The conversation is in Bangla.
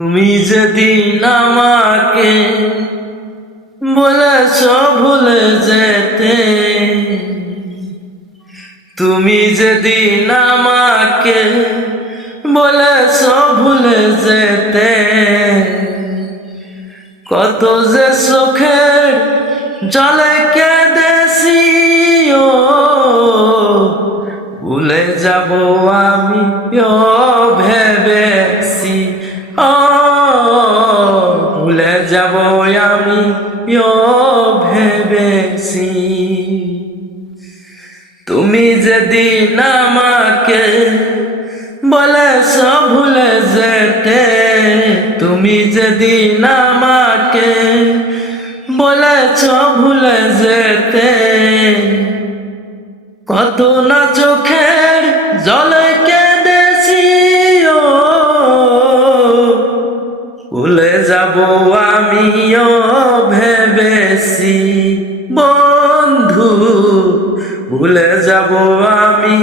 তুমি যেদিন আমাকে বলেছ ভুলে যেতে, তুমি যেদিন আমাকে বলেছ ভুলে যেতে, কত যে চোখের জলে কেঁদেছি, ও ভুলে যাব আমি ভেবেছি, ও ভুলে যাব আমি ভেবেছি। তুমি যেদিন আমাকে বলেছ ভুলে যেতে, তুমি যেদিন আমাকে বলেছ ভুলে যেতে, কত না চোখের জলে কেঁদেছি, ও ভুলে যাব আমিও ভেবেছি বন্ধু, ভুলে যাব আমি